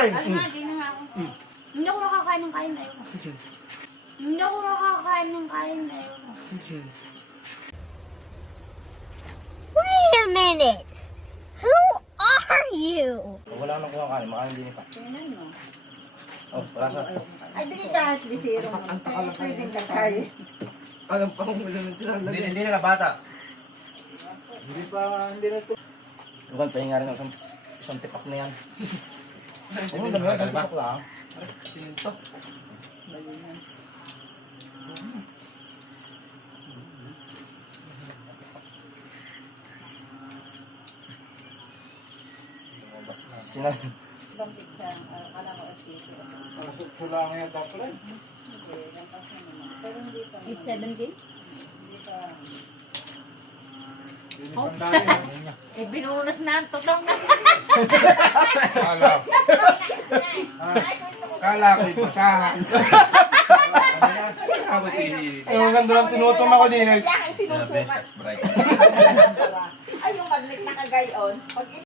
Try. Ano nga, di na ako. Hindi ako nakakain ng kain na yun. Hindi ako nakakain ng kain na yun. Wait a minute. Who are you? Wala nang kuha kanin, makain din isa. Oh, wala sa. Ay, dili kahit bisiro mo. Pwedeng kakay. Alam pa kung wala nang Hindi, tilalagay. hindi na bata. Hindi pa, hindi na to. Lukan, pahinga rin ako isang tipak na yan. Ano, dami na, isang tipak lang. Sininto. Sina, Bangkit siya. ah, Akala ko asito. Wala nga yata pala. Hindi, lampas na naman. Pero hindi pa. Eh, binunas na ang tutong. Kala. Kala ko ipasahan. Ang maganda lang tinutong ako din. Sinusukat. Ay, yung magnet na kagayon, pag